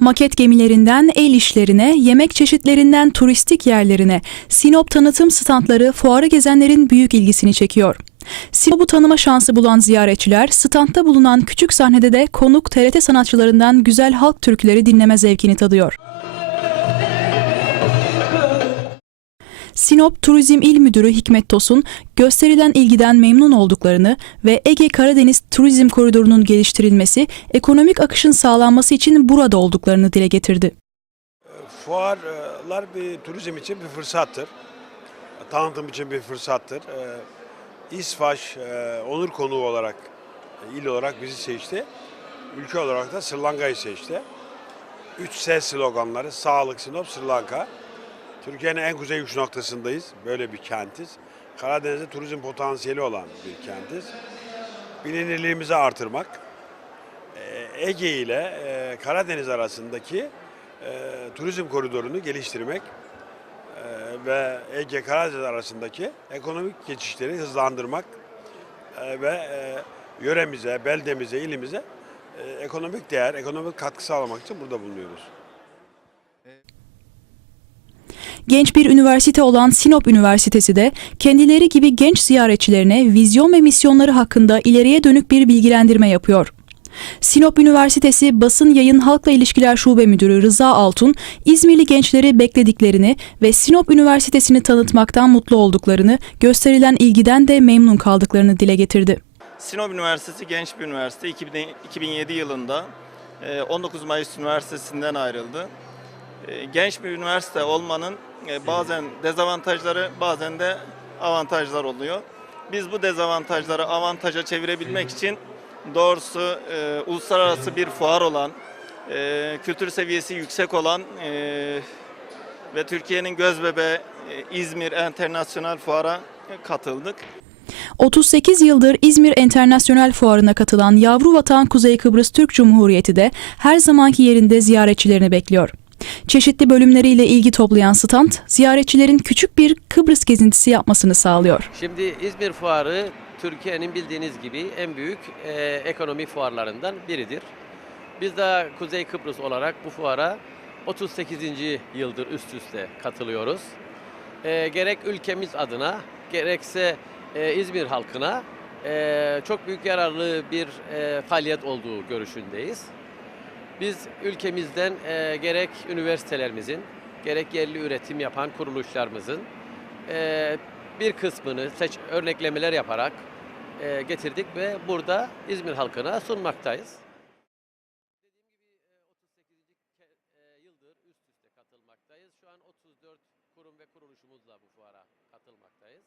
Maket gemilerinden el işlerine, yemek çeşitlerinden turistik yerlerine, Sinop tanıtım standları fuarı gezenlerin büyük ilgisini çekiyor. Sinop'u tanıma şansı bulan ziyaretçiler, standta bulunan küçük sahnede de konuk TRT sanatçılarından güzel halk türküleri dinleme zevkini tadıyor. Sinop Turizm İl Müdürü Hikmet Tosun, gösterilen ilgiden memnun olduklarını ve Ege Karadeniz Turizm Koridoru'nun geliştirilmesi, ekonomik akışın sağlanması için burada olduklarını dile getirdi. Fuarlar bir turizm için bir fırsattır. Tanıtım için bir fırsattır. Ee, İsfaş e, onur konuğu olarak, e, il olarak bizi seçti. Ülke olarak da Sri Lanka'yı seçti. 3S sloganları, sağlık, Sinop, Sri Lanka. Türkiye'nin en kuzey uç noktasındayız. Böyle bir kentiz. Karadeniz'de turizm potansiyeli olan bir kentiz. Bilinirliğimizi artırmak, e, Ege ile e, Karadeniz arasındaki e, turizm koridorunu geliştirmek ve Ege Karadeniz arasındaki ekonomik geçişleri hızlandırmak ve yöremize, beldemize, ilimize ekonomik değer, ekonomik katkı sağlamak için burada bulunuyoruz. Genç bir üniversite olan Sinop Üniversitesi de kendileri gibi genç ziyaretçilerine vizyon ve misyonları hakkında ileriye dönük bir bilgilendirme yapıyor. Sinop Üniversitesi Basın Yayın Halkla İlişkiler Şube Müdürü Rıza Altun, İzmirli gençleri beklediklerini ve Sinop Üniversitesi'ni tanıtmaktan mutlu olduklarını, gösterilen ilgiden de memnun kaldıklarını dile getirdi. Sinop Üniversitesi genç bir üniversite. 2000 2007 yılında e, 19 Mayıs Üniversitesi'nden ayrıldı. E, Genç bir üniversite olmanın e, bazen dezavantajları bazen de avantajlar oluyor. Biz bu dezavantajları avantaja çevirebilmek için doğrusu e, uluslararası bir fuar olan, e, kültür seviyesi yüksek olan e, ve Türkiye'nin gözbebeği e, İzmir Enternasyonel Fuar'a katıldık. 38 yıldır İzmir Enternasyonel Fuarı'na katılan yavru vatan Kuzey Kıbrıs Türk Cumhuriyeti de her zamanki yerinde ziyaretçilerini bekliyor. Çeşitli bölümleriyle ilgi toplayan stand, ziyaretçilerin küçük bir Kıbrıs gezintisi yapmasını sağlıyor. Şimdi İzmir Fuarı Türkiye'nin bildiğiniz gibi en büyük e, ekonomi fuarlarından biridir. Biz de Kuzey Kıbrıs olarak bu fuara 38. yıldır üst üste katılıyoruz. E, gerek ülkemiz adına gerekse e, İzmir halkına e, çok büyük yararlı bir e, faaliyet olduğu görüşündeyiz. Biz ülkemizden e, gerek üniversitelerimizin, gerek yerli üretim yapan kuruluşlarımızın e, bir kısmını seç örneklemeler yaparak e, getirdik ve burada İzmir halkına sunmaktayız. üst üste katılmaktayız. Şu an 34 kurum ve kuruluşumuzla bu fuara katılmaktayız.